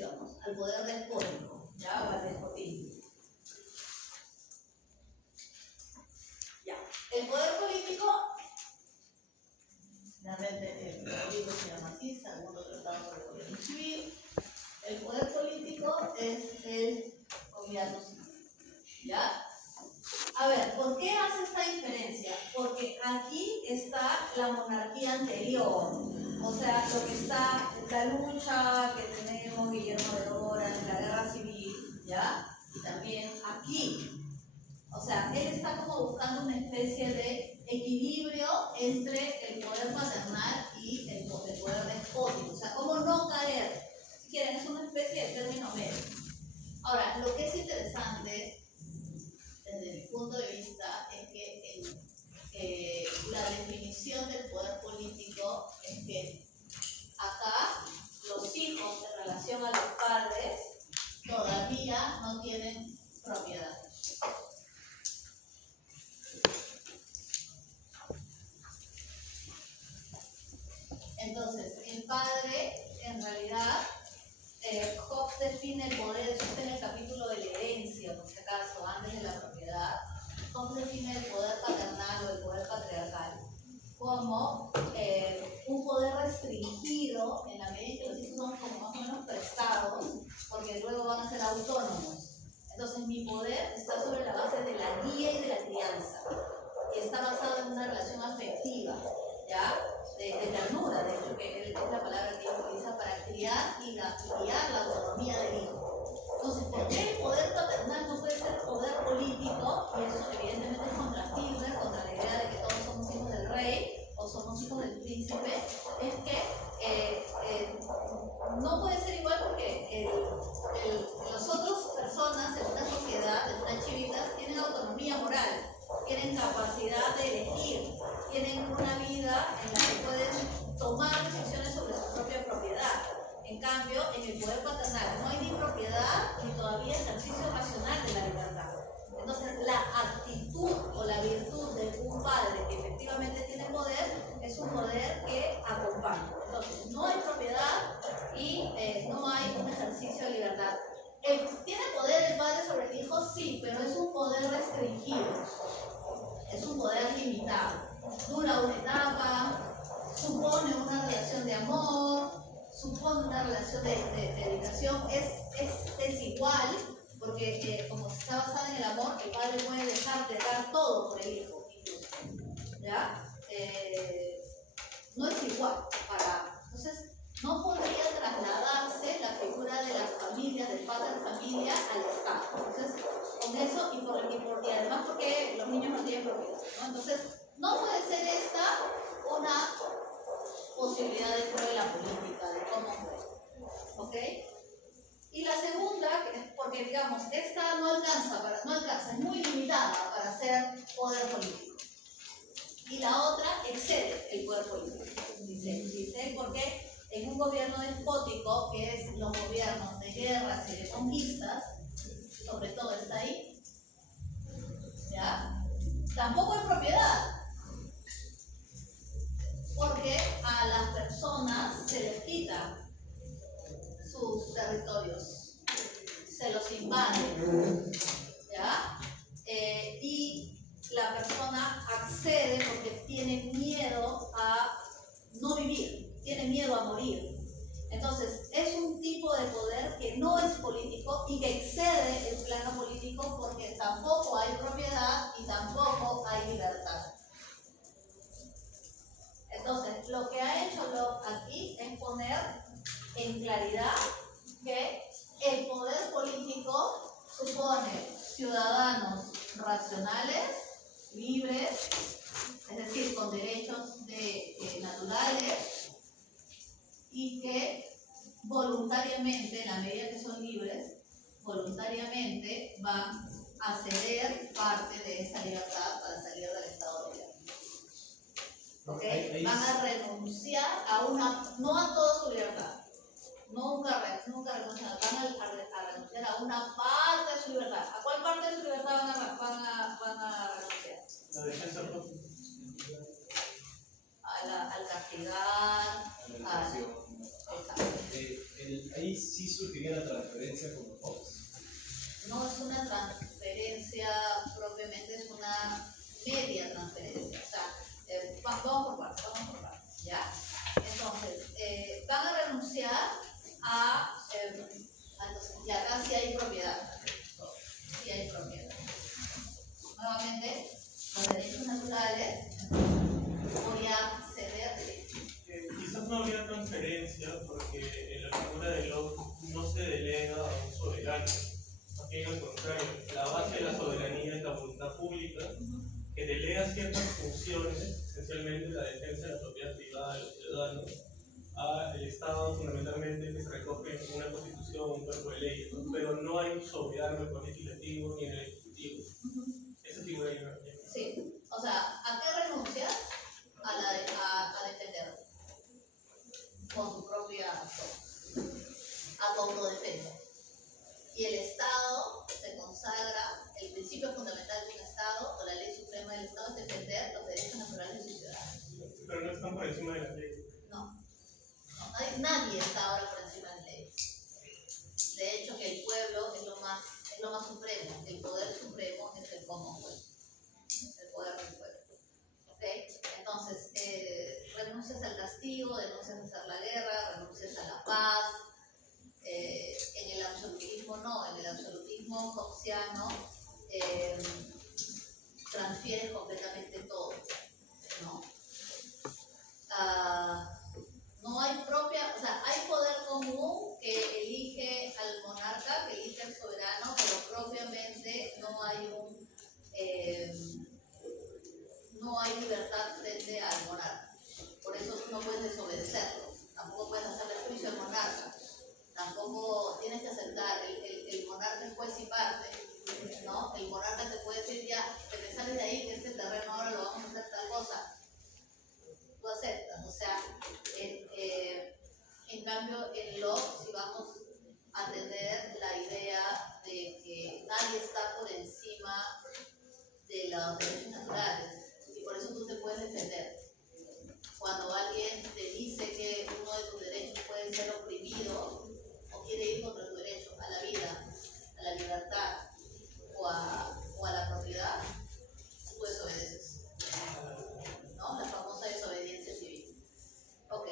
digamos, al poder despótico, ¿ya? O al despotismo. Ya. El poder político, realmente el libro se llama así, segundo tratado sobre el gobierno civil. El poder político es el gobierno civil, ¿ya? A ver, ¿por qué hace esta diferencia? Porque aquí está la monarquía anterior, o sea, lo que está, la lucha que tenemos Guillermo de Lora en la guerra civil, ¿ya? Y también aquí. O sea, él está como buscando una especie de equilibrio entre el poder paternal y el poder despótico. O sea, cómo no caer. Si quieren, es una especie de término medio. Ahora, lo que es interesante desde mi punto de vista es que la definición del poder político es que acá los hijos en relación a los padres todavía no tienen propiedad. Entonces, el padre, en realidad, Hobbes define el poder, eso está en el capítulo de la herencia, por si acaso, antes de la propiedad. Hobbes define el poder paternal o el poder patriarcal como un poder restringido en la medida en que los hijos son como más o menos prestados, porque luego van a ser autónomos. Entonces, mi poder está sobre la base de la guía y de la crianza, y está basado en una relación afectiva, ¿ya? De ternura, de hecho, que es la palabra que él utiliza para criar y guiar la autonomía del hijo. Entonces, ¿por qué el poder paternal no puede ser poder político? Y eso evidentemente es contra Hitler, contra la idea de que todos somos hijos del rey o somos hijos del príncipe. Es que no puede ser igual porque las otras personas en una sociedad, en una chivitas, tienen autonomía moral, tienen capacidad de elegir, tienen una vida en la que pueden tomar decisiones sobre su propia propiedad. En cambio, en el poder paternal no hay ni propiedad ni todavía ejercicio racional de la libertad. Entonces, la actitud o la virtud de un padre que efectivamente tiene poder es un poder que acompaña. Entonces, no hay propiedad y no hay un ejercicio de libertad. ¿Tiene poder el padre sobre el hijo? Sí, pero es un poder restringido. Es un poder limitado. Dura una etapa, supone una relación de amor, supone una relación de dedicación. Es desigual, porque como está basada en el amor, el padre puede dejar de dar todo por el hijo, incluso, ¿ya? No es igual entonces, no podría trasladarse la figura de las familias, del padre de familia, al Estado. Entonces, con eso, y además porque los niños no tienen propiedad, ¿no? Entonces, no puede ser esta una posibilidad dentro de la política, de cómo fue, ¿ok? Y la segunda, porque digamos, esta no alcanza, es muy limitada para ser poder político. Y la otra excede el poder político. Dice porque en un gobierno despótico, que es los gobiernos de guerras y de conquistas, sobre todo está ahí, ¿ya? Tampoco hay propiedad, porque a las personas se les quita sus territorios, se los invade, ¿ya? Y la persona accede porque tiene miedo a no vivir, tiene miedo a morir. Entonces, es un tipo de poder que no es político y que excede el plano político porque tampoco hay propiedad y tampoco hay libertad. Entonces, lo que ha hecho Locke aquí es poner en claridad que el poder político supone ciudadanos racionales, libres, es decir, con derechos naturales, y que voluntariamente, en la medida que son libres, voluntariamente van a ceder parte de esa libertad para salir del estado de guerra. ¿Okay? Van a renunciar no a toda su libertad, nunca renuncian, van a renunciar a una parte de su libertad. ¿A cuál parte de su libertad van a renunciar? La defensa propia. Al castigar, a la educación. ahí sí surgiría la transferencia como Hobbes. No es una transferencia propiamente, es una media transferencia. O sea, vamos por partes, ¿ya? Entonces, van a renunciar entonces, y acá sí hay propiedad. Sí hay propiedad. Nuevamente, los derechos naturales voy a ceder derechos. Quizás no habría transferencia porque en la figura de Locke no se delega a un soberano. Más bien al contrario, la base de la soberanía es la voluntad pública que delega ciertas funciones, esencialmente la defensa de la propiedad privada de los ciudadanos, al Estado fundamentalmente que se recoge en una constitución, un cuerpo de leyes, ¿no? Pero no hay un soberano en el legislativo ni en el ejecutivo. Esa figura hay una. Sí, o sea, ¿a qué renuncias? A defender con tu propia a tu autodefensa. Y el Estado se consagra, el principio fundamental de un Estado o la ley suprema del Estado es defender los derechos naturales de sus ciudadanos. Pero no están por encima de la ley. No, nadie está ahora por encima de la ley. De hecho, que el pueblo es lo más supremo, el poder supremo es el Commonwealth, el poder del pueblo. ¿Ok? Entonces, renuncias al castigo, renuncias a hacer la guerra, renuncias a la paz. En el absolutismo no, en el absolutismo hobbesiano transfieres completamente todo, ¿no? No hay o sea, hay poder común que elige al monarca, que elige al soberano, pero propiamente no hay libertad frente al monarca. Por eso tú no puedes desobedecerlo, tampoco puedes hacerle juicio al monarca. Tampoco tienes que aceptar, el monarca es juez y parte, ¿no? El monarca te puede decir ya, que te sales de ahí, que este terreno ahora lo vamos a hacer tal cosa. Tú aceptas, o sea, en cambio en Locke si vamos a tener la idea de que nadie está por encima de los derechos naturales y por eso tú te puedes defender. Cuando alguien te dice que uno de tus derechos puede ser oprimido, quiere ir contra tu derecho a la vida, a la libertad o a la propiedad, tú desobedeces, ¿no? La famosa desobediencia civil. Ok,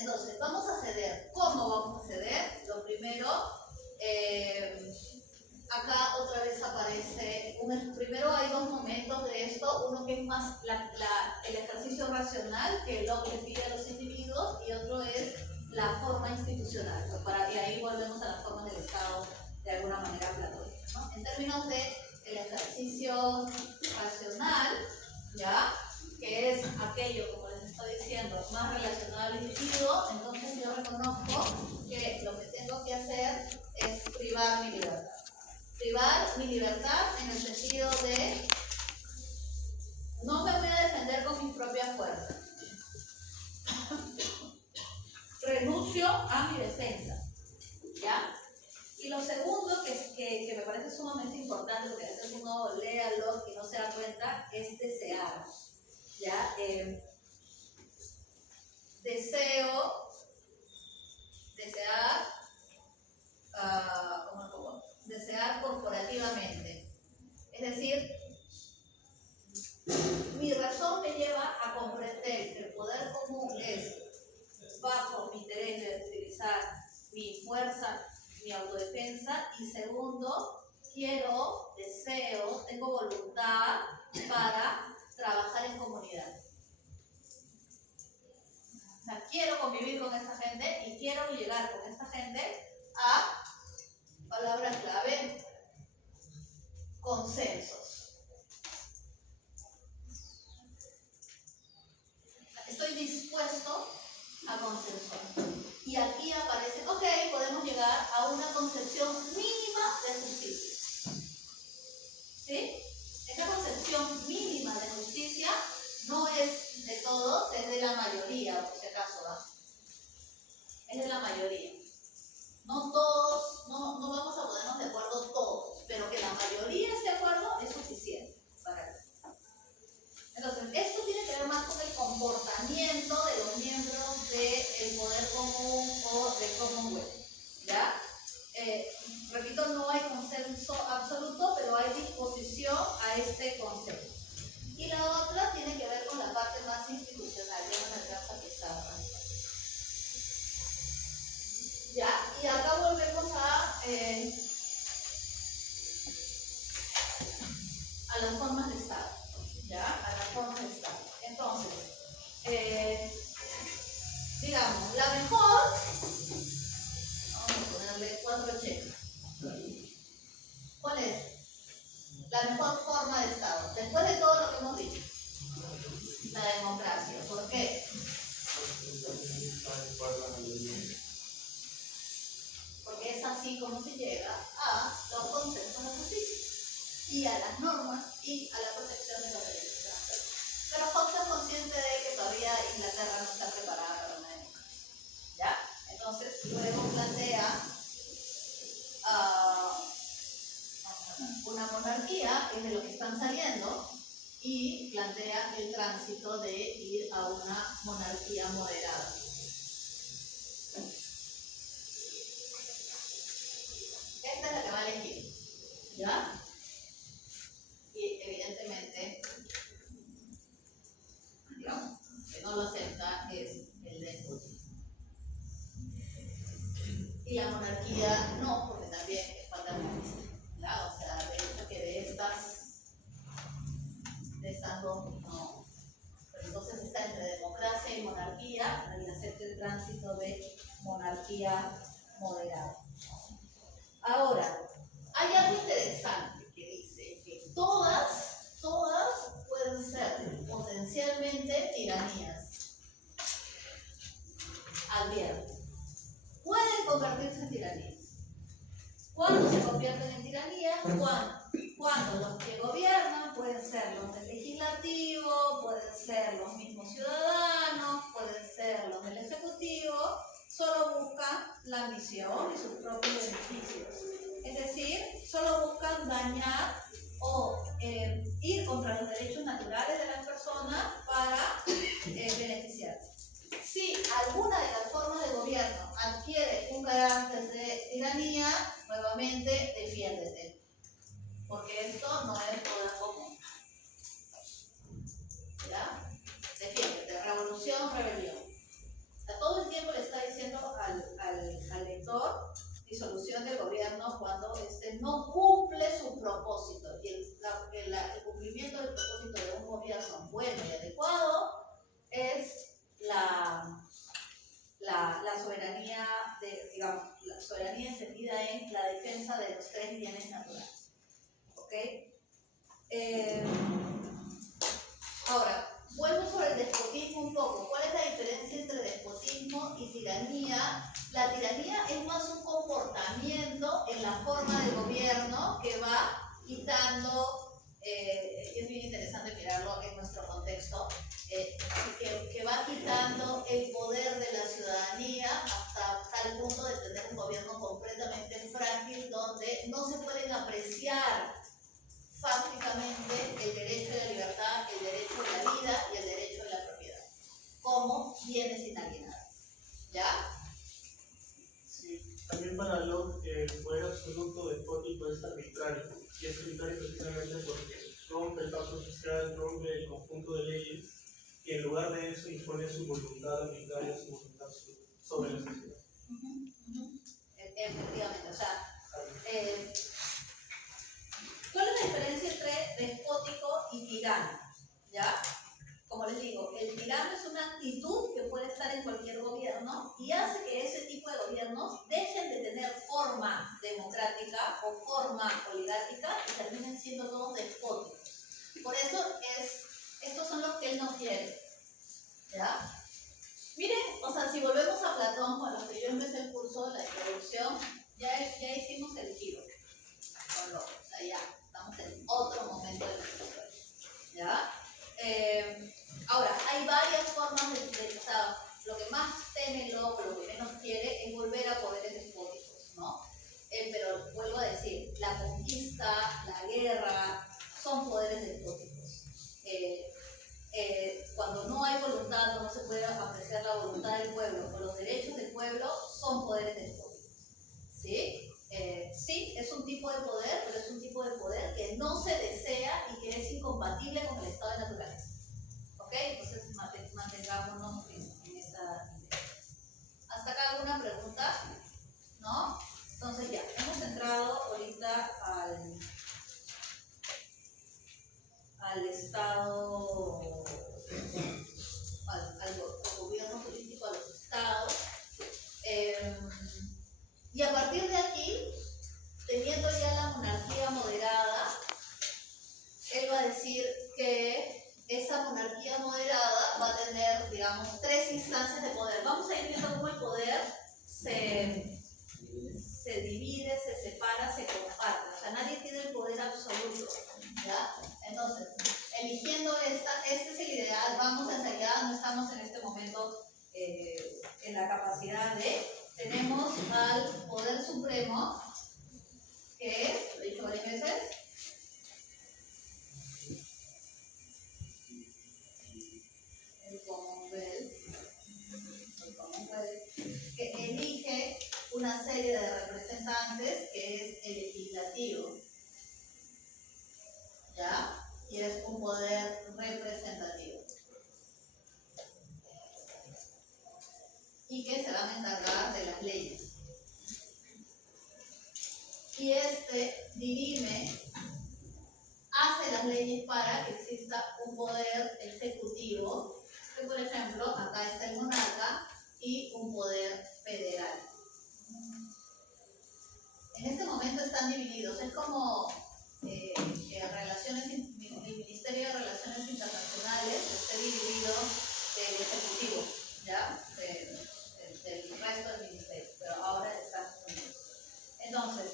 entonces vamos a ceder. ¿Cómo vamos a ceder? Lo primero, acá otra vez aparece, primero hay dos momentos de esto, uno que es más el ejercicio racional que Locke le pide a los individuos y otro es la forma institucional, y ahí volvemos a la forma del Estado de alguna manera platónica, ¿no? En términos de el ejercicio racional, ¿ya? Que es aquello, como les estoy diciendo, más relacionado al individuo, entonces yo reconozco que lo que tengo que hacer es privar mi libertad. Privar mi libertad en el sentido de no me voy a defender con mis propias fuerzas. Renuncio a mi defensa, ¿ya? Y lo segundo que me parece sumamente importante, porque a veces uno lee a Locke y no se da cuenta, es desear, ¿ya? Desear corporativamente. Es decir, mi razón me lleva a comprender que el poder común es bajo mi interés de utilizar mi fuerza, mi autodefensa, y segundo, tengo voluntad para trabajar en comunidad. O sea, quiero convivir con esta gente y quiero llegar con esta gente a, palabra clave, consensos. Estoy dispuesto a consensuar. Y aquí aparece, ok, podemos llegar a una concepción mínima de justicia. ¿Sí? Esa concepción mínima de justicia no es de todos, es de la mayoría, por si acaso, ¿no? Es de la mayoría. No todos, no vamos a ponernos de acuerdo todos, pero que la mayoría esté de acuerdo es suficiente para eso. Entonces, esto tiene que ver más con el comportamiento de los miembros del poder común o de Commonwealth, ¿ya? Repito, no hay consenso absoluto, pero hay disposición a este concepto. Y la otra tiene que ver con la parte más institucional, ya no me alcanza a pesar. ¿Ya? Y acá volvemos a las formas de Estado, ¿ya? A las formas de Estado. Entonces, digamos, la mejor, vamos a ponerle 480. ¿Cuál es? La mejor forma de Estado, después de todo lo que hemos dicho. La democracia. ¿Por qué? Porque es así como se llega a los consensos de justicia y a las normas y a la protección de los derechos de las personas. Pero Hobbes es consciente de que todavía Inglaterra no está preparada para una democracia. ¿Ya? Entonces, luego plantea una monarquía, que es de lo que están saliendo, y plantea el tránsito de ir a una monarquía moderada. Esta es la que va a elegir, ¿ya? Y evidentemente, digamos, que no lo acepta es el despotismo. Y la monarquía no, porque también es paternalista, ¿ya? O sea, de hecho que de estas dos no. Pero entonces está entre democracia y monarquía, y acepta el tránsito de monarquía moderada. Ahora, hay algo interesante que dice que todas pueden ser potencialmente tiranías. Advierto, pueden convertirse en tiranías. ¿Cuándo se convierten en tiranías? Cuando los que gobiernan pueden ser los del legislativo, pueden ser los mismos ciudadanos, pueden ser los del ejecutivo, solo buscan la ambición y sus propios beneficios. Es decir, solo buscan dañar o ir contra los derechos naturales de las personas para beneficiarse. Si alguna de las formas de gobierno adquiere un carácter de tiranía, nuevamente defiéndete, porque esto no es poder común. ¿Ya? Defiéndete, revolución, rebelión. O sea, todo el tiempo le está diciendo al lector disolución del gobierno cuando no cumple su propósito. Y el cumplimiento del propósito de un gobierno bueno y adecuado es la soberanía, la soberanía entendida en la defensa de los tres bienes naturales. ¿Ok? Ahora, vuelvo sobre el despotismo un poco. ¿Cuál es la diferencia entre despotismo y tiranía? La tiranía es más un comportamiento en la forma de gobierno que va quitando, es bien interesante mirarlo en nuestro contexto, que va quitando el poder de la ciudadanía hasta tal punto de tener un gobierno completamente frágil donde no se pueden apreciar fácticamente el derecho de la libertad, el derecho de la vida y el derecho de la propiedad como bienes inalienables. ¿Ya? Sí, también para Locke el poder absoluto despótico es arbitrario, y es arbitrario precisamente porque rompe el pacto social, rompe el conjunto de leyes, y en lugar de eso impone su voluntad arbitraria, su voluntad sobre la sociedad. Efectivamente, o sea, ¿cuál es la diferencia entre despótico y tirano? ¿Ya? Como les digo, el tirano es una actitud que puede estar en cualquier gobierno y hace que ese tipo de gobiernos dejen de tener forma democrática o forma oligárquica y terminen siendo todos despóticos. Por eso estos son los que él no quiere. ¿Ya? Miren, o sea, si volvemos a Platón, con los que yo empecé el curso de la introducción, ya hicimos el giro. O sea, ya estamos en otro momento de la historia. ¿Ya? Ahora, hay varias formas de Estado. Lo que más teme Locke, lo que menos quiere, es volver a poderes despóticos, ¿no? Pero vuelvo a decir, la conquista, la guerra, son poderes despóticos. Cuando no hay voluntad, no se puede apreciar la voluntad del pueblo o los derechos del pueblo, Y a partir de aquí, teniendo ya la monarquía moderada, él va a decir que esa monarquía moderada va a tener, digamos, 3 instancias de poder. Vamos a ir viendo cómo el poder se divide, se separa, se comparte. O sea, nadie tiene el poder absoluto, ¿ya? Entonces, eligiendo este es el ideal, vamos hacia allá, no estamos en este momento en la capacidad de... Tenemos al poder supremo, que es, lo he dicho varias veces, el Commonwealth, que elige una serie de representantes que es el legislativo, ¿ya? Y es un poder representativo. Y que se van a encargar de las leyes. Y dirime, hace las leyes para que exista un poder ejecutivo, que por ejemplo, acá está el monarca, y un poder federal. En este momento están divididos, es como el Ministerio de Relaciones Internacionales esté dividido del Ejecutivo, ¿ya? Del resto del ministerio, pero ahora están unidos. Entonces,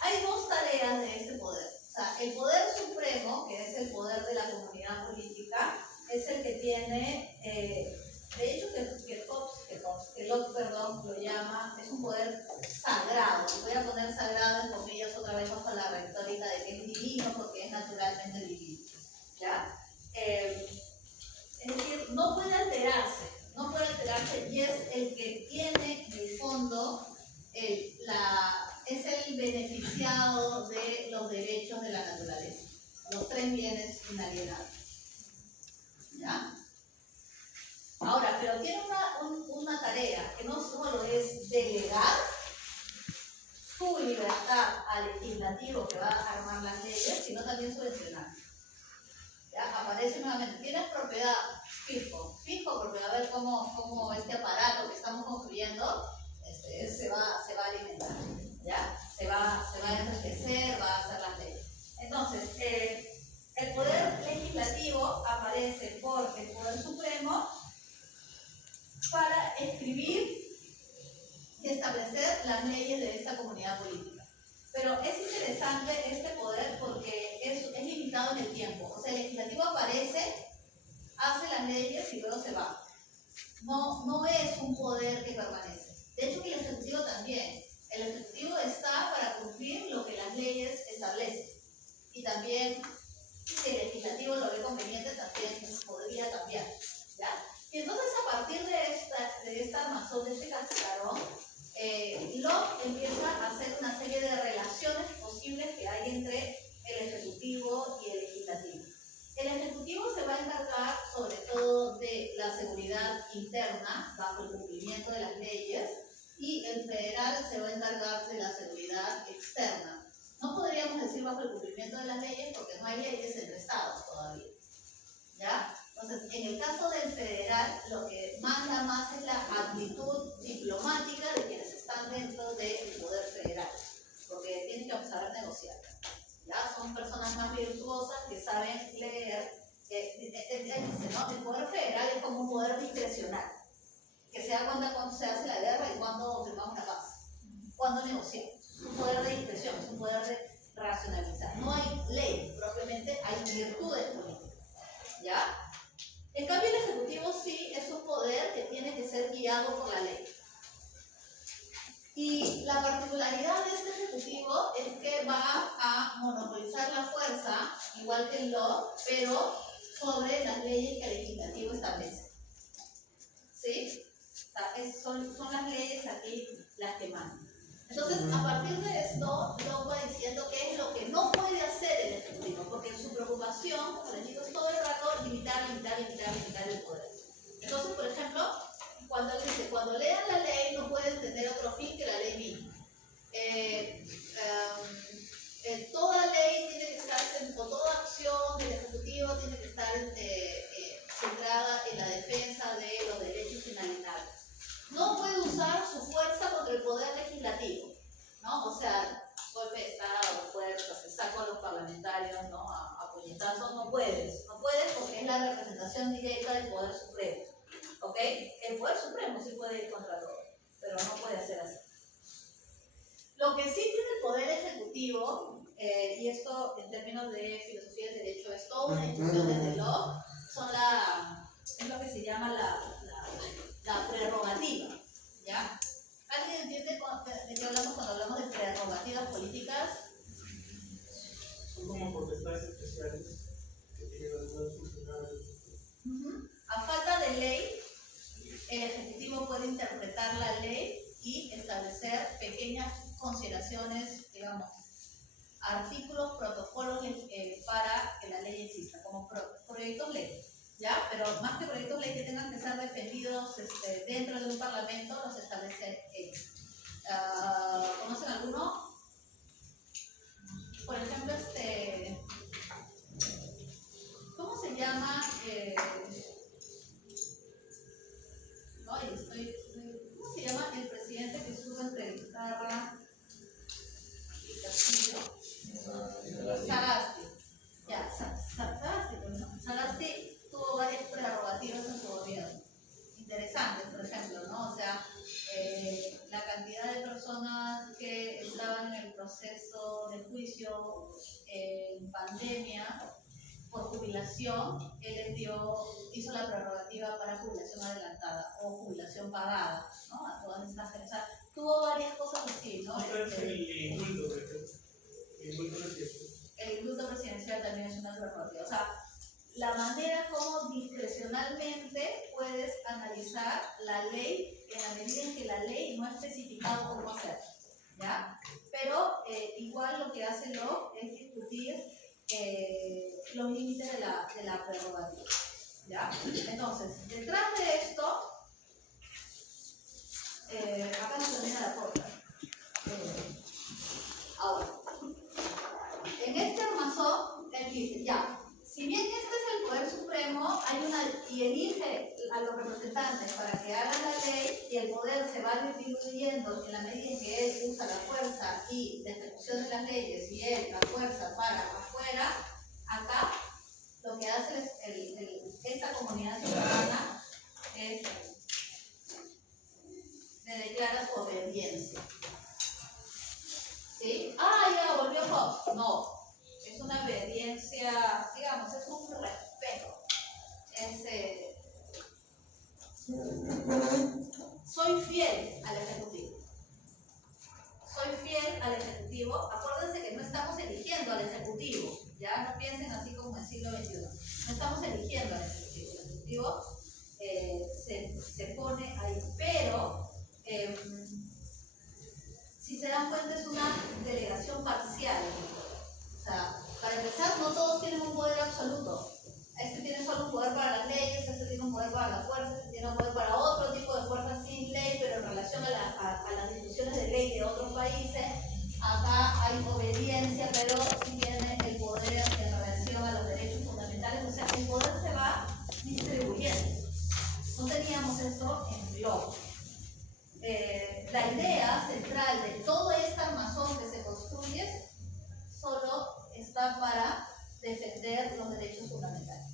hay 2 tareas de este poder. O sea, el poder supremo, que es el poder de la comunidad política, es el que tiene, de hecho que Locke lo llama, es un poder sagrado. Voy a poner sagrado en comillas otra vez bajo la retórica de que es divino porque es naturalmente divino, ¿ya? Es decir, no puede alterarse y es el que tiene en el fondo, es el beneficiado de los derechos de la naturaleza, los 3 bienes inalienables, ¿ya? Ahora, pero tiene una tarea que no solo es delegar su libertad al legislativo que va a armar las leyes, sino también subvencionar. ¿Ya? Aparece nuevamente, tienes propiedad, fijo, porque va a ver cómo este aparato que estamos construyendo se va a alimentar, ¿ya? Se va a enriquecer, va a hacer las leyes. Entonces, el poder legislativo aparece por el poder supremo para escribir y establecer las leyes de esta comunidad política. Pero es interesante este poder porque es limitado en el tiempo. O sea, el legislativo aparece, hace las leyes y luego se va. No es un poder que permanece. De hecho, que el ejecutivo también. El ejecutivo está para cumplir lo que las leyes establecen. Y también, si el legislativo lo ve conveniente, también podría cambiar, ¿ya? Y entonces, a partir de esta armazón, de este cascarón, Locke empieza a hacer una serie de relaciones posibles que hay entre el ejecutivo y el legislativo. El ejecutivo se va a encargar sobre todo de la seguridad interna bajo el cumplimiento de las leyes y el federal se va a encargar de la seguridad externa. No podríamos decir bajo el cumplimiento de las leyes porque no hay leyes entre estados todavía, ¿ya? Entonces, en el caso del federal, lo que manda más es la actitud diplomática de quienes están dentro del poder federal, porque tienen que saber negociar. ¿Ya? Son personas más virtuosas que saben leer. Dice, ¿no? El poder federal es como un poder discrecional, que se da cuenta cuando se hace la guerra y cuando firmamos la paz, cuando negociamos. Es un poder de discreción, es un poder de racionalizar. No hay ley, propiamente hay virtudes políticas. ¿Ya? En cambio, el ejecutivo sí es un poder que tiene que ser guiado por la ley. Y la particularidad de este ejecutivo es que va a monopolizar la fuerza, igual que el Locke, pero sobre las leyes que el legislativo establece. ¿Sí? O sea, son las leyes aquí las que mandan. Entonces, a partir de esto, Locke va diciendo qué es lo que no puede hacer el ejecutivo, porque su preocupación, como les digo, es todo el rato limitar el poder. Entonces, por ejemplo, cuando él dice, cuando lean la ley no pueden tener otro fin que la ley misma. Toda ley tiene que estar, o toda acción del Ejecutivo tiene que estar centrada en la defensa de los derechos inalienables. que el Poder Supremo sí puede ir contra todo, pero no puede hacer así. Lo que sí tiene el Poder Ejecutivo, y esto en términos de filosofía del derecho es toda una discusión desde Locke, es lo que se llama la prerrogativa, ¿ya? ¿Alguien entiende de qué hablamos cuando hablamos de prerrogativas políticas? Son como potestades especiales que tienen algunos funcionarios. A falta de ley, el Ejecutivo puede interpretar la ley y establecer pequeñas consideraciones, digamos, artículos, protocolos para que la ley exista, como proyectos ley, ¿ya? Pero más que proyectos ley que tengan que ser defendidos dentro de un parlamento, los establece él. ¿Conocen alguno? Por ejemplo, ¿cómo se llama? ¿Cómo se llama el presidente que estuvo entre Vizcarra y Castillo? Sagasti. Ya, Sagasti, pues, ¿no? Sagasti tuvo varias prerrogativas en su gobierno. Interesantes, por ejemplo, ¿no? O sea, la cantidad de personas que estaban en el proceso de juicio en pandemia por jubilación, él hizo la prerrogativa para jubilación adelantada o jubilación pagada, ¿no? A todas estas gente. O sea, tuvo varias cosas así, ¿no? El indulto, por ejemplo. El indulto presidencial. El indulto presidencial también es una prerrogativa. O sea, la manera como discrecionalmente puedes analizar la ley en la medida en que la ley no ha especificado cómo hacerlo, ¿ya? Pero igual lo que hace Locke es discutir los límites de la prerrogativa, ¿ya? Entonces, detrás de esto, acá nos termina la cosa. Ahora, en este armazón, él dice, ya, si bien este es el Poder Supremo, y elige a los representantes para que hagan la ley, y el poder se va diluyendo en la medida en que él usa la fuerza y la ejecución de las leyes, y él la fuerza para afuera, acá lo que hace esta comunidad ciudadana es le declara su obediencia. ¿Sí? Ya volvió Hobbes. No, es una obediencia, digamos, es un respeto. Soy fiel al Ejecutivo. Soy fiel al Ejecutivo. Acuérdense que no estamos eligiendo al Ejecutivo. Ya no piensen así como en el siglo XXI. No estamos eligiendo al Ejecutivo. El Ejecutivo se pone ahí. Pero, si se dan cuenta, es una delegación parcial. O sea, para empezar, no todos tienen un poder absoluto. Este tiene solo un poder para las leyes, este tiene un poder para la fuerza, este tiene un poder para otro tipo de fuerza sin ley, pero en relación a las discusiones de ley de otros países, acá hay obediencia, pero sí tiene el poder en relación a los derechos fundamentales. O sea, el poder se va distribuyendo. No teníamos eso en Locke. La idea central de todo este armazón que se construye solo está para defender los derechos fundamentales.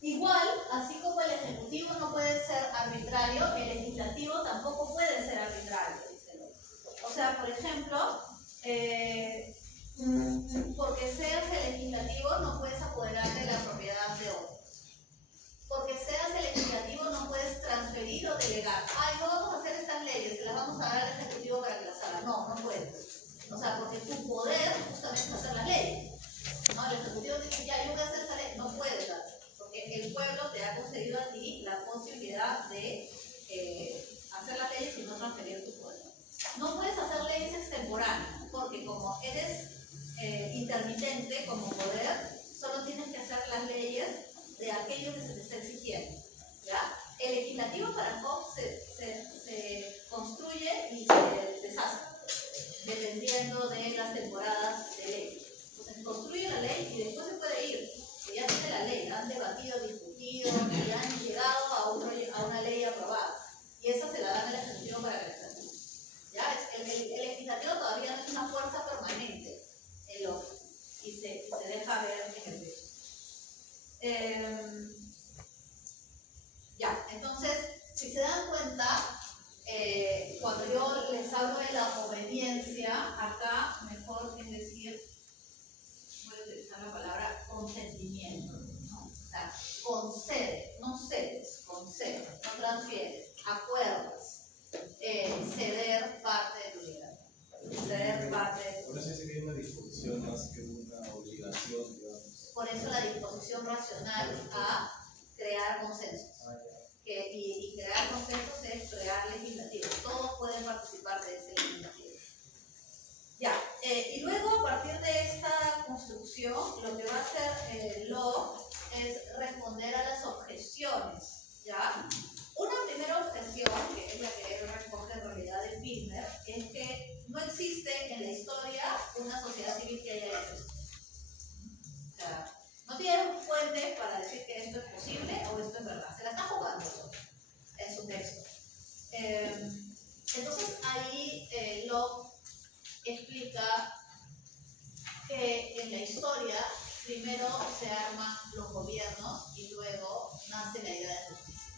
Igual, así como el Ejecutivo no puede ser arbitrario, el Legislativo tampoco puede ser arbitrario, dice Locke. O sea, por ejemplo, porque seas el Legislativo no puedes apoderarte de la propiedad de otros. Porque seas el Legislativo no puedes transferir o delegar. No vamos a hacer estas leyes, se las vamos a dar al Ejecutivo para que las haga. No puedes. O sea, porque tu poder justamente es hacer las leyes. ¿No? El Ejecutivo dice, ya, yo voy a hacer esta ley. No puedes hacer. Porque el pueblo te ha concedido a ti la posibilidad de hacer las leyes y no transferir tu poder. No puedes hacer leyes extemporáneas, porque como eres intermitente como poder, solo tienes que hacer las leyes de aquello que se te está exigiendo, ¿ya? El legislativo para Hobbes se construye y se deshace, dependiendo de las temporadas de ley. Entonces construye la ley y después se puede ir, que ya tiene la ley, han debatido, discutido y han llegado a una ley aprobada. Y esa se la dan al Ejecutivo para que la establezca. ¿Ya? El legislativo todavía no es una fuerza permanente en Locke y se deja ver en el texto. si se dan cuenta, cuando yo les hablo de la obediencia, acá mejor que decir, voy a utilizar la palabra consentimiento, ¿no? O sea, concede, no cedes, concede, no transfieres, acuerdas, ceder parte de tu vida, ceder parte de tu Por eso dice que hay una disposición más que una obligación, digamos. Por eso la disposición racional a crear consensos. Y crear consensos es crear legislativos. Todos pueden participar de ese legislativo. Ya, y luego a partir de esta construcción, lo que va a hacer Locke es responder a las objeciones. ¿Ya? Una primera objeción, que es la que él recoge en realidad de Filmer, es que no existe en la historia una sociedad civil que haya hecho esto. O sea, no tiene fuentes para decir que esto es posible o esto es verdad. Se la está jugando en su texto. Entonces ahí Locke explica que en la historia primero se arman los gobiernos y luego nace la idea de justicia.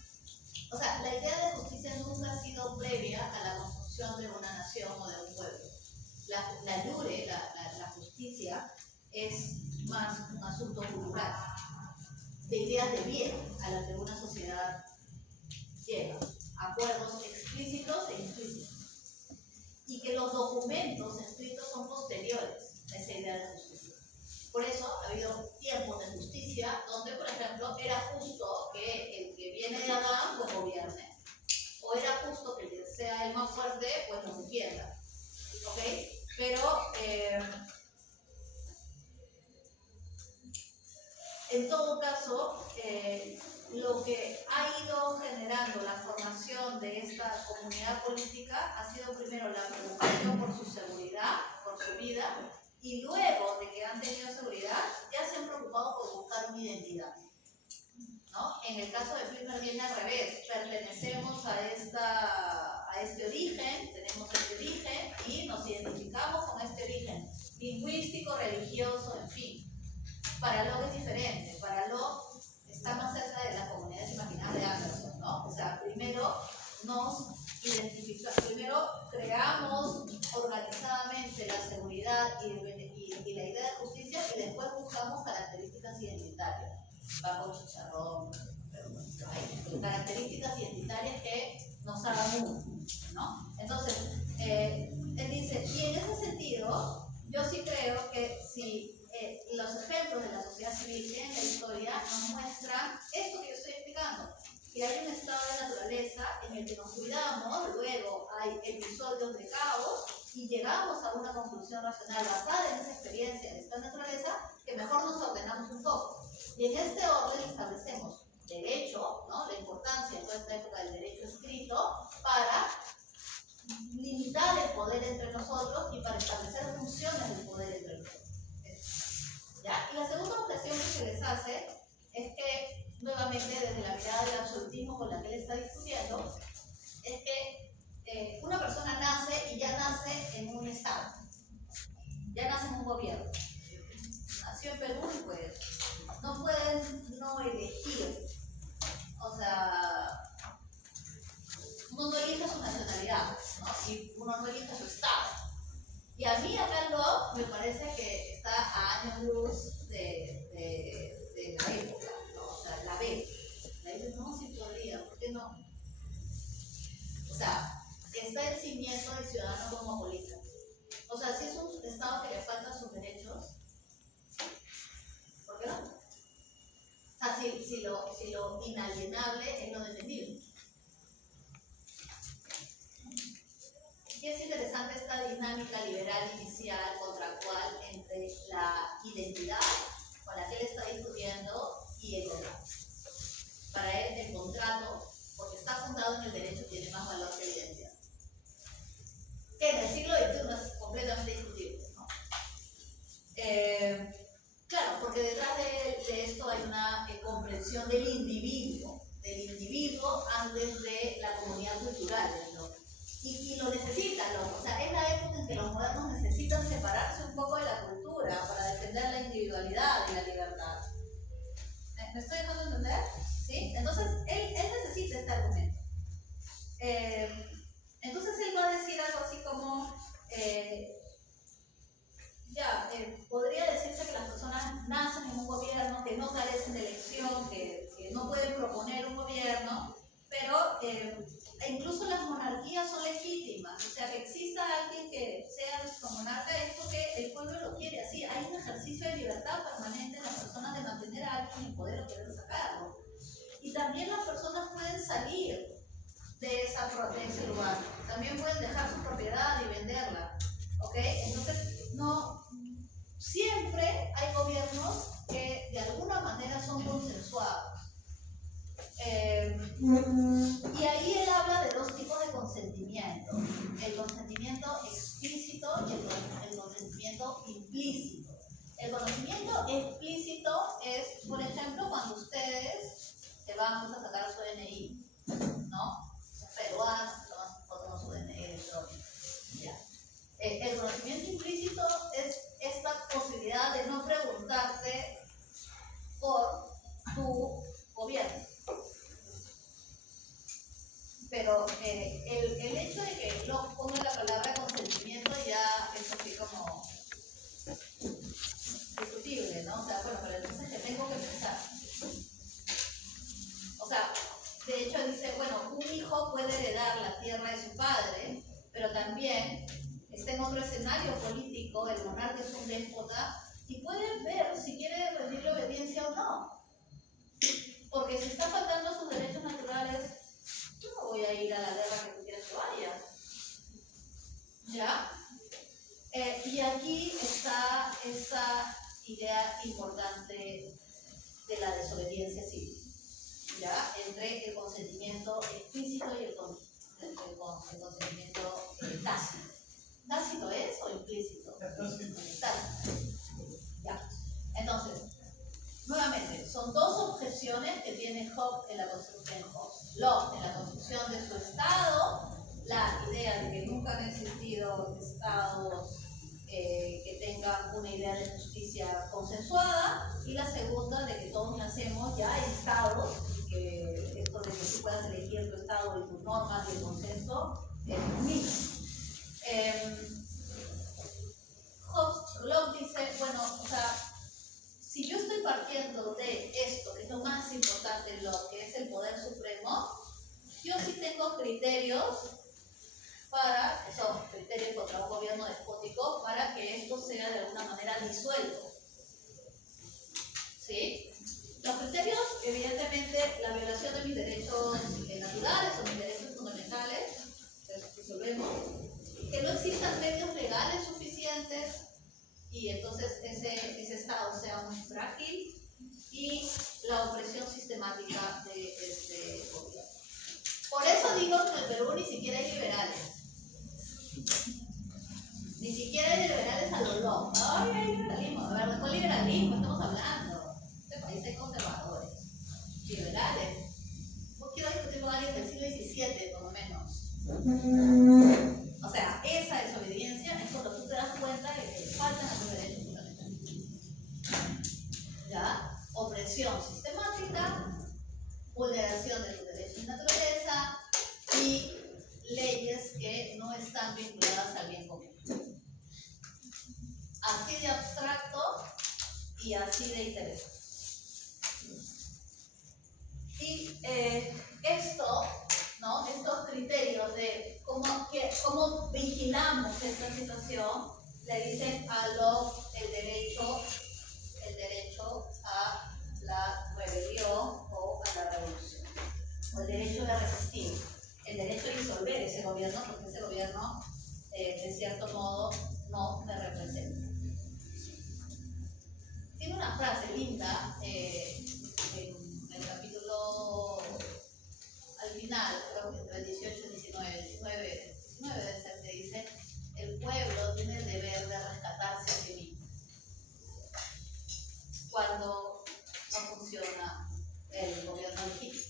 O sea, la idea de justicia nunca ha sido previa a la construcción de una nación o de un pueblo. La jure, la justicia, es más un asunto cultural, de ideas de bien a las que una sociedad llega, acuerdos explícitos e implícitos, y que los documentos escritos son posteriores a esa idea de justicia. Por eso ha habido tiempos de justicia donde, por ejemplo, era justo que el que viene de Adán pues gobierne, o era justo que el que sea el más fuerte pues lo defienda, ¿ok? Pero en todo caso, lo que ha ido generando la formación de esta comunidad política ha sido primero la preocupación por su seguridad, por su vida, y luego de que han tenido seguridad, ya se han preocupado por buscar una identidad, ¿no? En el caso de Filmer viene al revés, pertenecemos a este origen, tenemos este origen y nos identificamos con este origen lingüístico, religioso, en fin. Para Locke es diferente, para Locke está más cerca de las comunidades imaginadas de Anderson, ¿no? O sea, primero nos identificamos, primero creamos organizadamente la seguridad y la idea de justicia y después buscamos características identitarias, bajo chicharrón, características identitarias que nos hagan uno, ¿no? Entonces, él dice, y en ese sentido, yo sí creo que si los ejemplos de la sociedad civil en la historia nos muestran esto que yo estoy explicando, que hay un estado de naturaleza en el que nos cuidamos, luego hay episodios de caos y llegamos a una conclusión racional basada en esa experiencia de esta naturaleza, que mejor nos ordenamos un poco. Y en este orden establecemos derecho, ¿no? La importancia en toda esta época del derecho escrito para limitar el poder entre nosotros y para establecer funciones del poder entre nosotros. ¿Ya? Y la segunda objeción que se les hace es que, nuevamente desde la mirada del absolutismo con la que él está discutiendo, es que una persona nace y ya nace en un estado, ya nace en un gobierno. Nació en Perú y pues no pueden no elegir, o sea, uno no elige su nacionalidad, ¿no? Y uno no elige su estado. Y a mí acá Locke me parece que está a años luz de la época, ¿no? O sea, la ve. La dice, no, sí podría, ¿por qué no? O sea, está el cimiento del ciudadano cosmopolita. O sea, si es un estado que le faltan sus derechos, ¿por qué no? O sea, si lo inalienable es lo defendible. Y es interesante esta dinámica liberal inicial contractual entre la identidad con la que él está discutiendo y el contrato. Para él el contrato, porque está fundado en el derecho, tiene más valor que la identidad. Que en el siglo XXI es completamente discutible, ¿no? Claro, porque detrás de esto hay una comprensión del individuo antes de la comunidad cultural, ¿no? Y lo necesitan, o sea, es la época en que los modernos necesitan separarse un poco de la cultura para defender la individualidad y la libertad. ¿Me estoy dejando entender? ¿Sí? Entonces, él necesita este argumento. incluso las monarquías son legítimas, o sea, que exista alguien que sea nuestro monarca es porque el pueblo lo quiere así. Hay un ejercicio de libertad permanente en las personas de mantener a alguien en el poder o querer sacarlo. Y también las personas pueden salir de ese lugar, también pueden dejar su propiedad y venderla, ¿ok? Entonces, no, siempre hay gobiernos que de alguna manera son consensuados. Y ahí él habla de dos tipos de consentimiento: el consentimiento explícito y el consentimiento implícito. El conocimiento explícito es, por ejemplo, cuando ustedes se van a sacar su DNI, ¿no? Son peruanos, toman su DNI electrónico. ¿Ya? El conocimiento implícito es esta posibilidad de no preguntarte por tu gobierno. Pero el hecho de que Locke ponga la palabra consentimiento ya es así como discutible, ¿no? O sea, bueno, pero entonces ¿qué tengo que pensar? O sea, de hecho dice, bueno, un hijo puede heredar la tierra de su padre, pero también está en otro escenario político, el monarca es un déspota, y puede ver si quiere rendirle obediencia o no. Porque si está faltando a sus derechos naturales, yo no voy a ir a la guerra que tú quieres que vaya. ¿Ya? Y aquí está esa idea importante de la desobediencia civil. ¿Ya? Entre el consentimiento explícito y el consentimiento tácito. ¿Tácito es o implícito? Tácito. ¿Ya? Entonces, nuevamente, son dos objeciones que tiene Hobbes en la construcción de Hobbes. Locke en la construcción de su Estado, la idea de que nunca han existido estados que tengan una idea de justicia consensuada, y la segunda de que todos nacemos ya en estados, que esto de que tú puedas elegir tu estado y tus normas y el consenso es un mito. Locke dice, bueno, o sea, si yo estoy partiendo de esto, que es lo más importante en lo que es el poder supremo, yo sí tengo criterios para, que son criterios contra un gobierno despótico, para que esto sea de alguna manera disuelto. ¿Sí? Los criterios, evidentemente, la violación de mis derechos naturales o mis derechos fundamentales, resolvemos, que no existan medios legales suficientes, y entonces ese estado sea muy frágil, y la opresión sistemática de este gobierno. Por eso digo que en el Perú ni siquiera hay liberales. Ni siquiera hay liberales a los Locke. Ay, hay liberalismo. A ver, ¿de cuál liberalismo estamos hablando? Este país hay conservadores. Liberales. No quiero discutir con alguien del siglo XVII, por lo menos. O sea, esa desobediencia es cuando tú te das cuenta de que faltan los derechos fundamentales. ¿Ya? Opresión sistemática, vulneración de los derechos de naturaleza y leyes que no están vinculadas al bien común. Así de abstracto y así de interesante. Y esto, ¿no? Estos criterios de cómo vigilamos esta situación, le dicen a Locke el derecho a la rebelión o a la revolución, o el derecho de resistir, el derecho de disolver ese gobierno, porque ese gobierno, de cierto modo, no me representa. Tiene una frase linda en el capítulo al final, creo que entre 18 y 19 debe ser, que dice: el pueblo tiene el deber de rescatarse a sí mismo cuando no funciona el gobierno legítimo.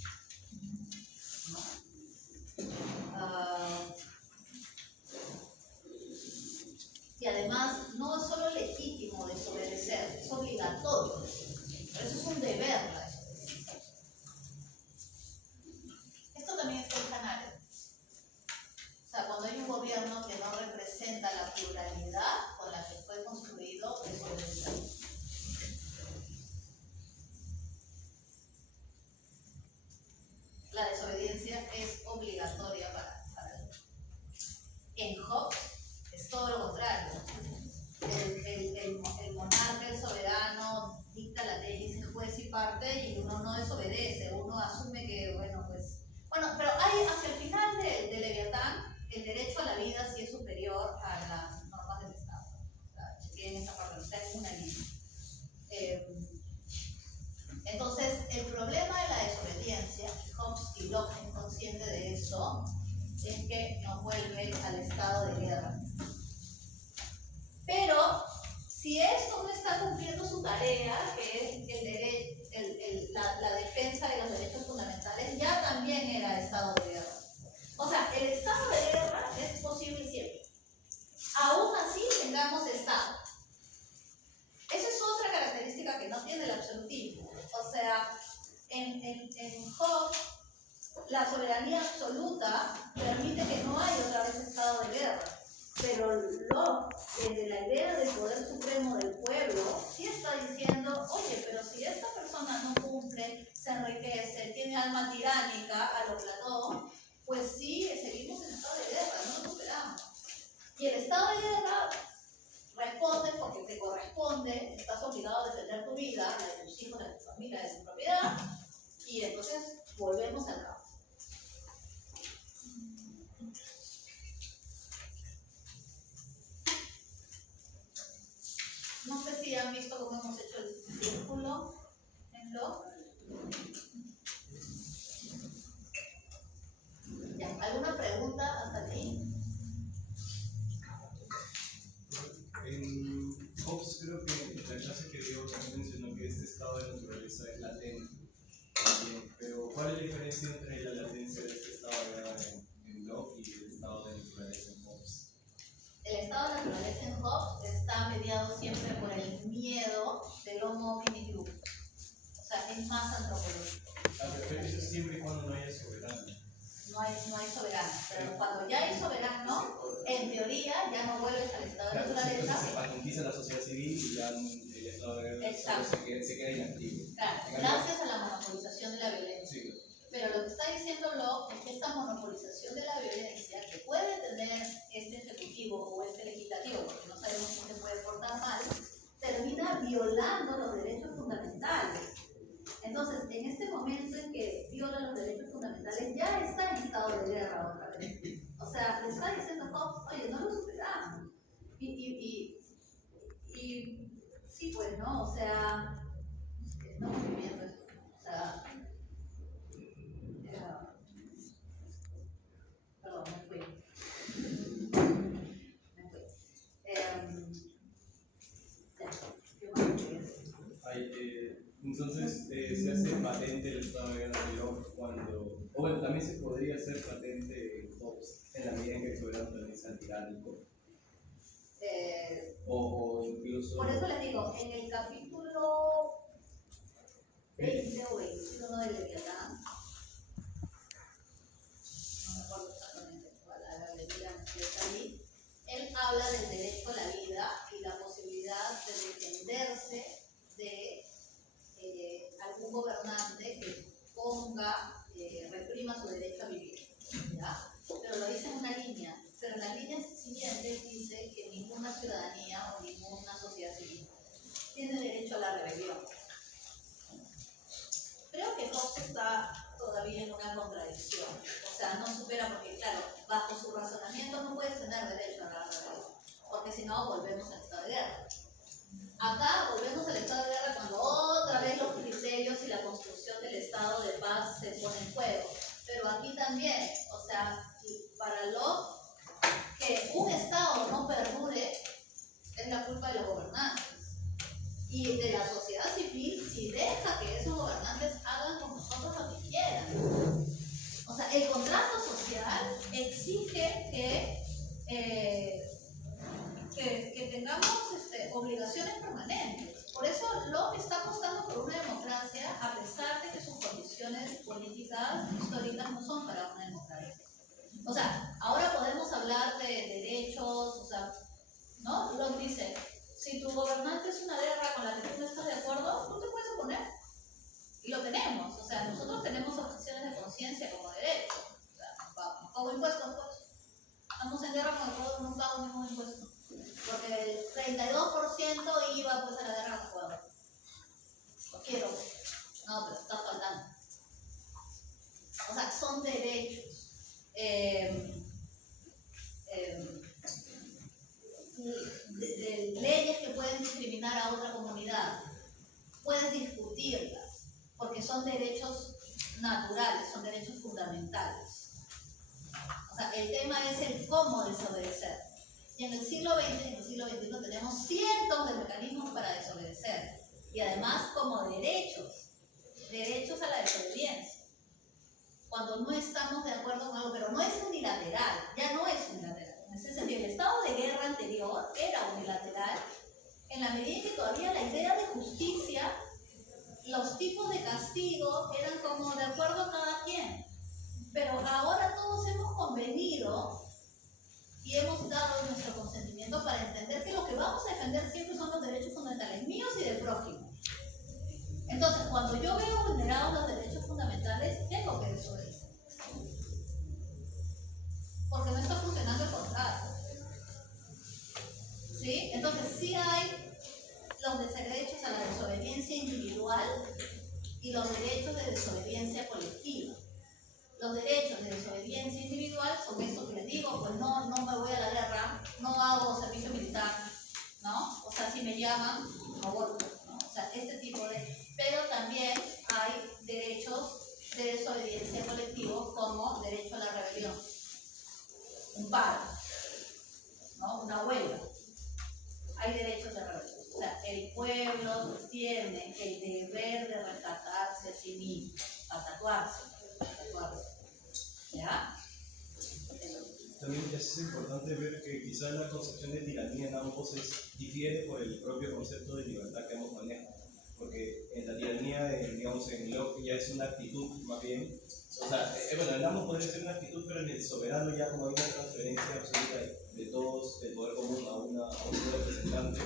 Y además, no es solo legítimo desobedecer, es obligatorio. Pero eso es un deber, la desobediencia. Esto también está en Canales. O sea, cuando hay un gobierno que no representa la pluralidad con la que fue construido, desobedecer. La desobediencia obediencia es obligatoria para el otro. En Hobbes es todo lo contrario. El monarca, el soberano, dicta la ley, dice juez y parte, y uno no desobedece, uno asume que, pero hay hacia el final de Leviatán, el derecho a la vida sí es superior a las normas del Estado. O sea, chequen esa parte, no está en una línea. Entonces, el problema de la desobediencia, y Hobbes y Locke es consciente de eso, es que nos vuelve al estado de guerra. Pero, si esto no está cumpliendo su tarea, que es la defensa de los derechos fundamentales, ya también era estado de guerra. O sea, el estado de guerra es posible siempre. Aún así, tengamos estado. Esa es otra característica que no tiene el absolutismo. O sea, en Hobbes, la soberanía absoluta permite que no haya otra vez estado de guerra. Pero Locke, desde la idea del poder supremo del pueblo, sí está diciendo, oye, pero si esta persona no cumple, se enriquece, tiene alma tiránica a lo Platón, pues sí, seguimos en estado de guerra, no lo superamos. Y el estado de guerra responde porque te corresponde, estás obligado a defender tu vida, la de tus hijos, la de tu familia, la de tu propiedad, y entonces volvemos al caos. No sé si han visto cómo hemos hecho el círculo en Locke. Ya, ¿alguna pregunta hasta aquí? En Hobbes creo que la clase que dio también mencionó que este estado de naturaleza es latente. También, pero ¿cuál es la diferencia entre la latencia de este estado de guerra en Locke y el estado de naturaleza en Hobbes? El estado de naturaleza en Hobbes está mediado siempre por el miedo del Homo homini lupus. O sea, es más antropológico. Pero eso es siempre y cuando no haya soberano. No hay soberano, pero cuando ya hay soberano, en teoría ya no vuelves al estado de naturaleza. Entonces se patentiza la sociedad civil y ya el estado de guerra se queda inactivo. Claro, gracias a la monopolización de la violencia. Sí. Pero lo que está diciendo Locke es que esta monopolización de la violencia que puede tener este ejecutivo o este legislativo, porque no sabemos si se puede portar mal, termina violando los derechos fundamentales. Entonces, en este momento en que viola los derechos fundamentales, ya está en estado de guerra otra vez. O sea, le está diciendo Hobbes, oye, no lo superamos. Y sí, pues, ¿no? O sea, estamos viviendo esto. O sea, perdón, me fui. Entonces se hace patente el estado de guerra de Locke cuando, o bueno, también se podría hacer patente en Hobbes, en la medida en que el soberano también sea tiránico. O incluso. Por eso les digo, en el capítulo 20 o 21 de Leviatán, no me acuerdo exactamente cuál, la lectura que está ahí, él habla del derecho a la vida y la posibilidad de defenderse de algún gobernante que reprima su derecho a vivir, ¿ya? Pero lo dice en una línea, pero en la línea siguiente dice que ninguna ciudadanía o ninguna sociedad civil tiene derecho a la rebelión. Creo que Hobbes está todavía en una contradicción, o sea, no supera porque, claro, bajo su razonamiento no puedes tener derecho a la rebelión, porque si no volvemos al estado de guerra. Acá volvemos al estado de guerra cuando otra vez los criterios y la construcción del estado de paz se pone en juego. Pero aquí también, o sea, para Locke, que un estado no perdure es la culpa de los gobernantes. Y de la sociedad civil si deja que esos gobernantes hagan con nosotros lo que quieran. O sea, el contrato social exige que tengamos obligaciones permanentes. Por eso Locke está apostando por una democracia a pesar de que sus condiciones políticas históricas no son para una democracia. O sea, ahora podemos hablar de derechos, o sea, ¿no? Locke dice, si tu gobernante es una guerra con la que tú no estás de acuerdo, tú te puedes oponer. Y lo tenemos, o sea, nosotros tenemos objeciones de conciencia como derecho. Como impuestos, pues. Estamos en guerra con Ecuador, no pago ningún impuesto. Porque el 32% iba pues a la guerra con Ecuador. Lo quiero. No, pero está faltando. O sea, son derechos. Leyes que pueden discriminar a otra comunidad. Puedes discutirlas, porque son derechos naturales, son derechos fundamentales. O sea, el tema es el cómo desobedecer. Y en el siglo XX, en el siglo XXI tenemos cientos de mecanismos para desobedecer. Y además como derechos a la desobediencia. Cuando no estamos de acuerdo con algo, pero no es unilateral, ya no es unilateral. En ese sentido, el estado de guerra anterior era unilateral, en la medida en que todavía la idea de justicia, los tipos de castigo eran como de acuerdo a cada quien. Pero ahora todos hemos convenido y hemos dado nuestro consentimiento para entender que lo que vamos a defender siempre son los derechos fundamentales míos y del prójimo. Entonces, cuando yo veo vulnerados los derechos fundamentales, tengo que desobedecer. Porque no está funcionando el contrato. ¿Sí? Entonces, sí hay los derechos a la desobediencia individual y los derechos de desobediencia colectiva. Los derechos de desobediencia individual son estos que les digo, pues no me voy a la guerra, no hago servicio militar, ¿no? O sea, si me llaman, aborto, ¿no? O sea, este tipo de... Pero también hay derechos de desobediencia colectivos como derecho a la rebelión, un paro, ¿no? Una huelga. Hay derechos de rebelión. O sea, el pueblo tiene el deber de rescatarse a sí mismo, a tatuarse. ¿Ya? También es importante ver que quizás la concepción de tiranía en ambos difiere por el propio concepto de libertad que hemos manejado. Porque en la tiranía, digamos, en Locke ya es una actitud más bien. O sea, bueno, en ambos podría ser una actitud, pero en el soberano ya como hay una transferencia absoluta de todos, del poder común a un representante,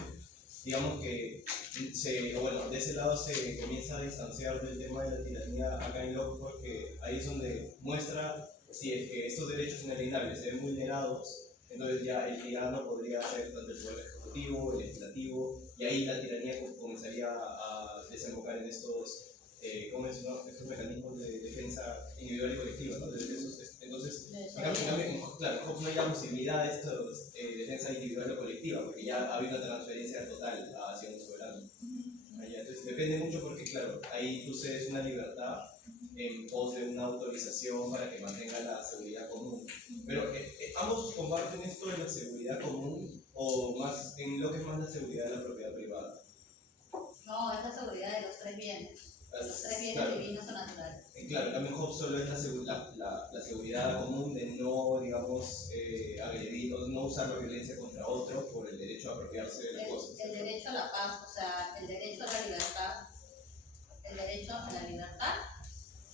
digamos que de ese lado se comienza a distanciar del tema de la tiranía acá en Locke, porque ahí es donde muestra si es que estos derechos inalienables se ven vulnerados, entonces ya el tirano podría ser tanto el poder ejecutivo, el legislativo, y ahí la tiranía comenzaría a desembocar en estos, estos mecanismos de defensa individual y colectiva, ¿no? Entonces, claro, en Hobbes no hay la posibilidad de estos, defensa individual o colectiva, porque ya había una transferencia total hacia un soberano. Entonces depende mucho porque, claro, ahí tú cedes una libertad en pos de una autorización para que mantenga la seguridad común. Pero ambos comparten esto de la seguridad común, o más en lo que es más la seguridad de la propiedad privada. No, es la seguridad de los tres bienes. Los tres bienes, claro, divinos o naturales. Claro, también Hobbes solo es la seguridad común de no, digamos, agredir o no usar la violencia contra otro por el derecho a apropiarse de las cosas. El derecho a la paz, o sea, el derecho a la libertad,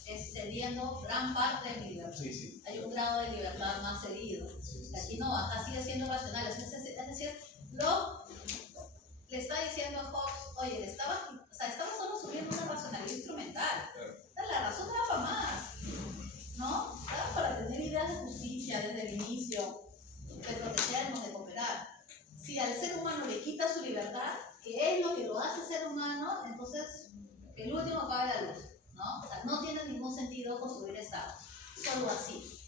excediendo gran parte de mi libertad. Sí, sí. Hay un grado de libertad más cedido. Sí. Aquí no, acá sigue siendo racional. Es decir, Locke le está diciendo a Hobbes, oye, estaba solo subiendo una racionalidad instrumental. Claro. La razón daba más, ¿no? Daba para tener ideas de justicia desde el inicio, de protegernos, de cooperar. Si al ser humano le quita su libertad, que es lo que lo hace ser humano, entonces que el último apague la luz, ¿no? O sea, no tiene ningún sentido construir estados, solo así.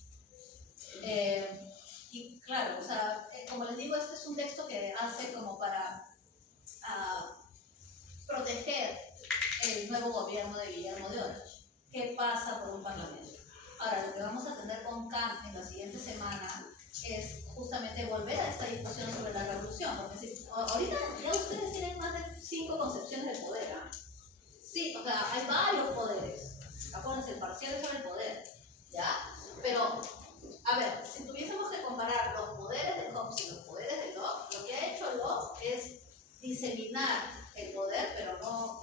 Y claro, o sea, como les digo, este es un texto que hace como para proteger el nuevo gobierno de Guillermo de Orange, que pasa por un parlamento. Ahora, lo que vamos a tener con Kant en la siguiente semana es justamente volver a esta discusión sobre la revolución, porque si, ahorita ya ustedes tienen más de 5 concepciones de poder, ¿eh? Sí, o sea, hay varios poderes. Acuérdense, el parcial es sobre el poder, ¿ya? Pero, a ver, si tuviésemos que comparar los poderes de Hobbes y los poderes de Locke, lo que ha hecho Locke es diseminar el poder, pero no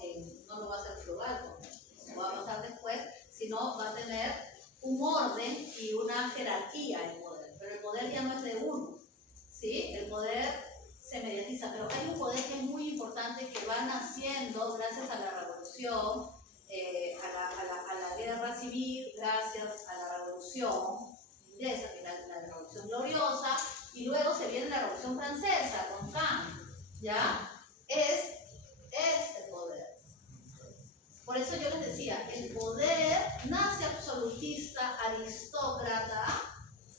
lo va a hacer global, como va a pasar después, sino va a tener un orden y una jerarquía en poder. Pero el poder ya no es de uno, ¿sí? El poder se mediatiza, pero hay un poder que es muy importante que va naciendo gracias a la revolución, a la guerra civil, gracias a la revolución, inglesa, que es la Revolución Gloriosa, y luego se viene la Revolución Francesa con Kant, ¿ya? Es este poder. Por eso yo les decía, el poder nace absolutista, aristócrata,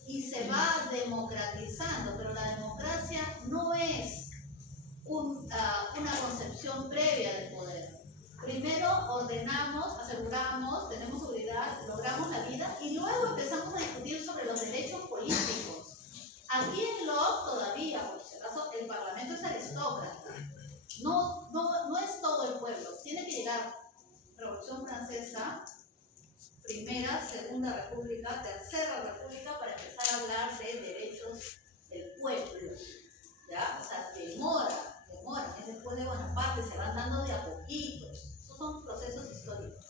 y se va democratizando, pero la democracia no es una concepción previa del poder. Primero ordenamos, aseguramos, tenemos seguridad, logramos la vida y luego empezamos a discutir sobre los derechos políticos. Aquí en Locke todavía, por si acaso, el Parlamento es aristócrata. No es todo el pueblo. Tiene que llegar Revolución Francesa, Primera, Segunda República, Tercera República, para empezar a hablar de derechos del pueblo. ¿Ya? O sea, demora. Es después de Bonaparte, se van dando de a poquitos. Esos son procesos históricos.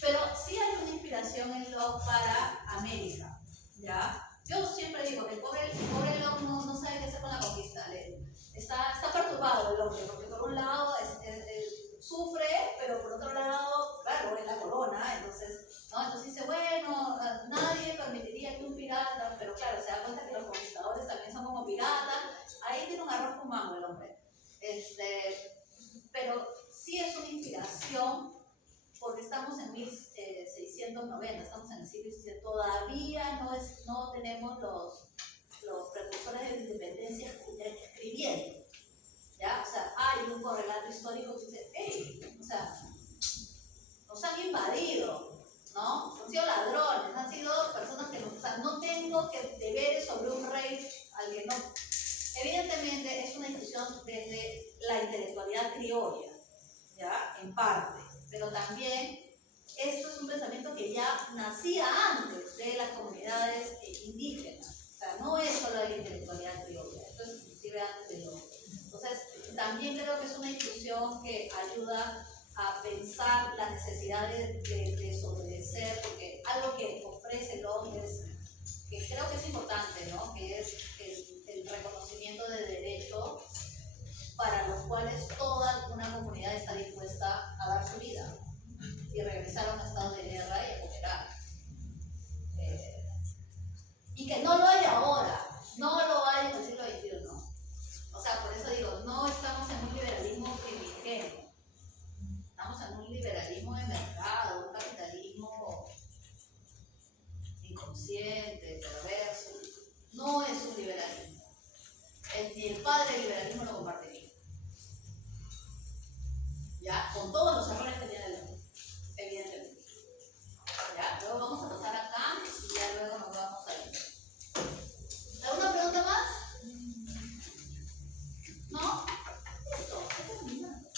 Pero sí hay una inspiración en Locke para América. ¿Ya? Yo siempre digo que el pobre Locke no sabe qué hacer con la conquista. Está perturbado el hombre, porque por un lado sufre, pero por otro lado, claro, es la corona, entonces dice, bueno, nadie permitiría que un pirata, pero claro, se da cuenta que los conquistadores también son como piratas, ahí tiene un arroz con mango el hombre. Pero sí es una inspiración, porque estamos en 1690, estamos en el siglo XVII, todavía no tenemos los precursores de la independencia escribiendo. ¿Ya? O sea, hay un correlato histórico que dice, hey, o sea, nos han invadido, ¿no? Han sido ladrones, han sido personas que no tengo que deberes sobre un rey al que no. Evidentemente es una discusión desde la intelectualidad criolla, ¿ya? En parte, pero también esto es un pensamiento que ya nacía antes de las comunidades indígenas, o sea, no es solo la intelectualidad criolla, esto es inclusive antes de lo. Entonces, también creo que es una discusión que ayuda a pensar la necesidad de desobedecer, porque algo que ofrece Locke es, que creo que es importante, ¿no? Que es el reconocimiento de derechos para los cuales toda una comunidad está dispuesta a dar su vida y regresar a un estado de guerra y a cooperar. Y que no lo hay ahora, no lo hay en el siglo XXI. O sea, por eso digo, no estamos en un liberalismo primigenio, estamos en un liberalismo de mercado, un capitalismo inconsciente, perverso. No es un liberalismo. Ni el padre del liberalismo lo compartiría. ¿Ya? Con todos los errores que tiene el hombre, evidentemente. ¿Ya? Luego vamos a pasar a Kant y ya luego nos vamos a ir. ¿Alguna pregunta más? ¿No? Listo, está terminando.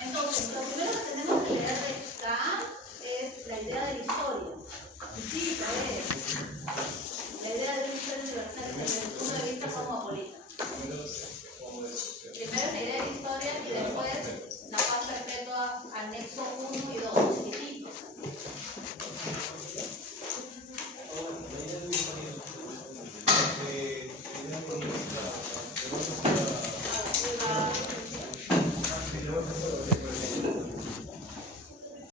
Entonces, lo primero que tenemos que leer de Kant es la idea de la historia. Sí, la idea de una historia universal.